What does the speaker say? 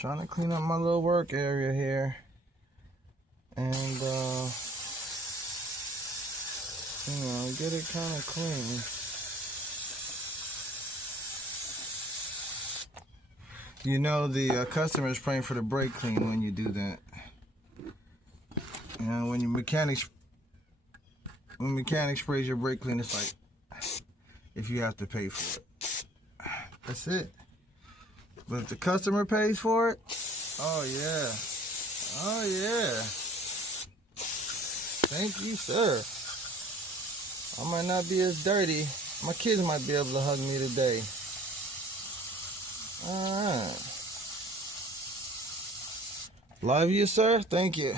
Trying to clean up my little work area here. And, get it kind of clean. You know, the customer is praying for the brake clean when you do that. You know, when mechanic sprays your brake clean, it's like if you have to pay for it. That's it. But if the customer pays for it, oh yeah. Oh yeah. Thank you, sir. I might not be as dirty. My kids might be able to hug me today. Alright. Love you, sir. Thank you.